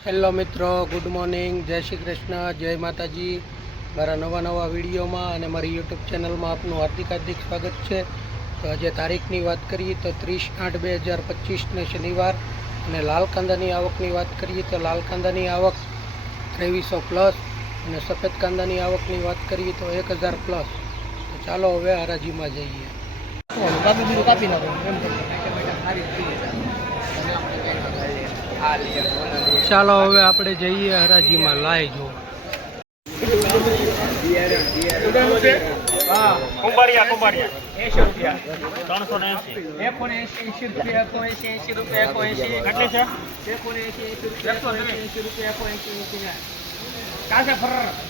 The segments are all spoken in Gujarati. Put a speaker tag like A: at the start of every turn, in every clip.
A: હેલો મિત્રો ગુડ મોર્નિંગ જય શ્રી કૃષ્ણ જય માતાજી મારા નવા નવા વિડીયોમાં અને મારી યુટ્યુબ ચેનલમાં આપનું હાર્દિક હાર્દિક સ્વાગત છે તો આજે તારીખની વાત કરીએ તો ત્રીસ આઠ બે હજાર પચીસને શનિવાર અને લાલ કાંદાની આવકની વાત કરીએ તો લાલ કાંદાની આવક ત્રેવીસો પ્લસ અને સફેદ કાંદાની આવકની વાત કરીએ તો એક હજાર પ્લસ તો ચાલો હવે હરાજીમાં
B: જઈએ
C: ચાલો હવે આપણે જઈએ હરાજીમાં લાય જો
D: કુંભારિયા
E: કુંભારિયા 180 રૂપિયા 180 180 રૂપિયા 180 છે 180 180
D: રૂપિયા 180 રૂપિયા ફર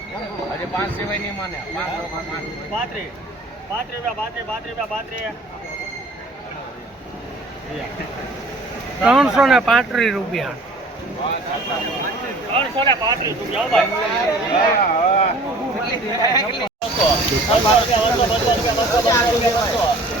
D: અરે પાંચ સિવાય નહીં માને પાંચ
E: રૂપિયા પાંચ રૂપિયા પાંત્રી
F: ત્રણસો ને પાંત્રીસ રૂપિયા
D: ત્રણસો ને પાંત્રીસ રૂપિયા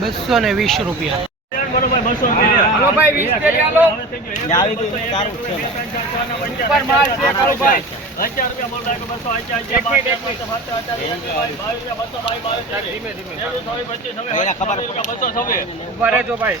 F: બસો ને વીસ રૂપિયા
E: ખબર બસો
D: સવે
E: જો ભાઈ